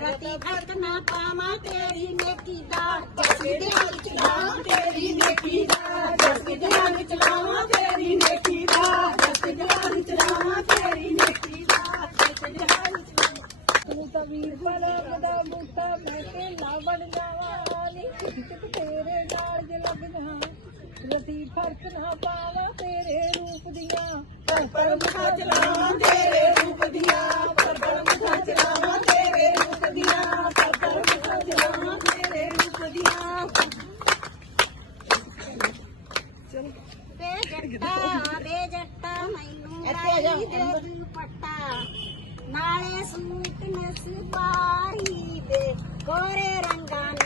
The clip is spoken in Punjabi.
ਰਤੀ ਖੜਕ ਪਾਵਾਂ ਤੇਰੀ ਨੇਕੀ ਦਾ ਜੱਸੀ ਦੇ ਹੱਥ ਚਲਾਵਾਂ ਤੇਰੀ ਨੇਕੀ ਦਾ ਜੱਸੀ ਦੇ ਹੱਥ ਚਲਾਵਾਂ ਤੇਰੀ ਨੇਕੀ ਦਾ ਜੱਸੀ ਦੇ ਹੱਥ ਚਲਾਵਾਂ ਤੇਰੀ ਨੇਕੀ ਦਾ ਜੱਸੀ ਦੇ ਹੱਥ ਚਲਾਵਾਂ। ਤੂੰ ਤਾਂ ਵੀਰ ਪਲਕ ਦਾ ਬੂਟਾ, ਮੈਂ ਕੇ ਨਾ ਬਣ ਨੀ ਤੇਰੇ ਨਾਲ ਜੇ ਲੱਗ ਰਤੀ ਫ਼ਰਕ ਨਾ ਪਾਵਾਂ ਤੇਰੇ ਰੂਪ ਦੀਆਂ। ਪਰ ਪਰ ਮੁਖਾ ਚਲਾਵਾਂ ਤੇਰੇ ಬೇಜಟ್ಟ ಬೇಜಟ್ಟ ಮೈನೂರು ಪಟ್ಟ ನಾಳೆ ಸೂಟ್ನೆಸ್ ಬಾರಿ ಇದೆ ಕೋರೆ ರಂಗಾನ